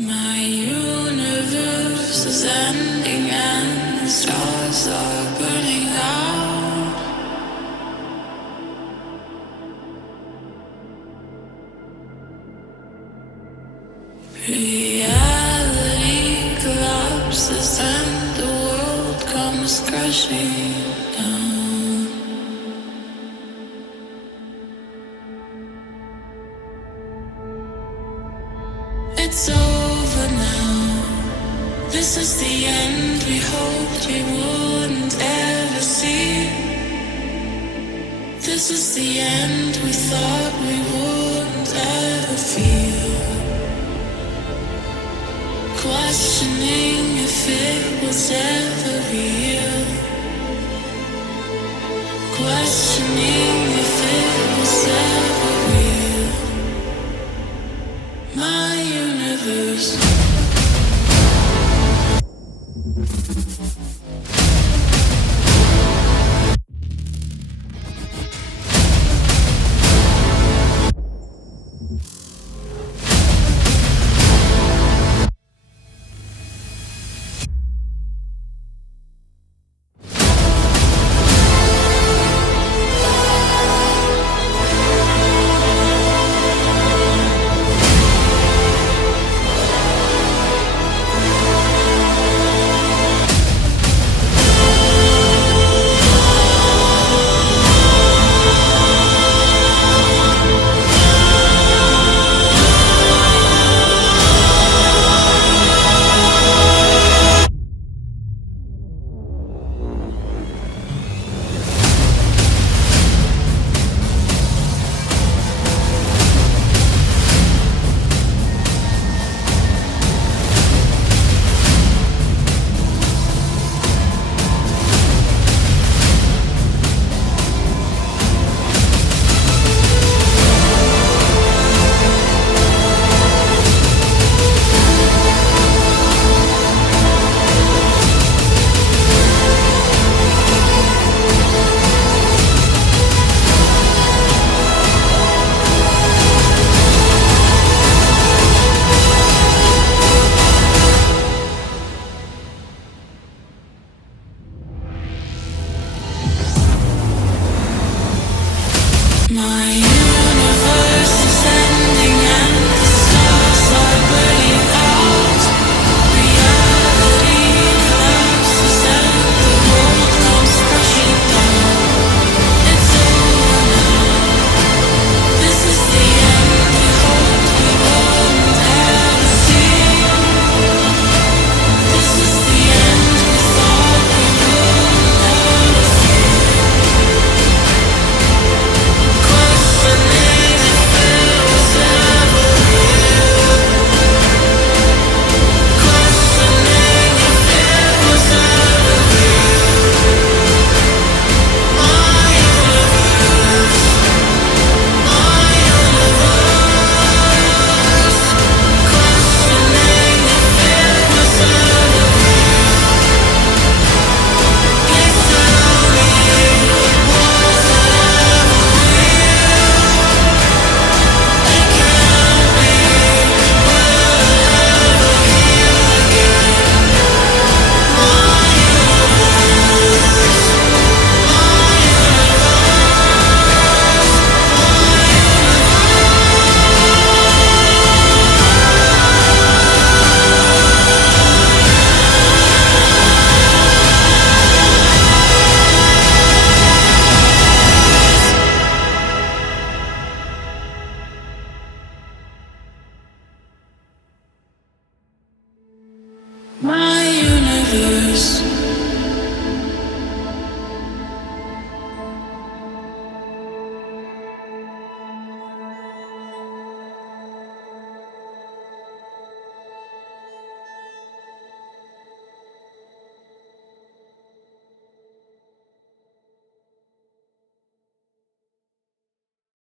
My universe is ending and the stars are burning out. Reality collapses and the world comes crashing down. It's over now. This is the end we hoped we wouldn't ever see. This is the end we thought we wouldn't ever feel. Questioning if it was ever real. Questioning if it was ever real. My universe. My universe.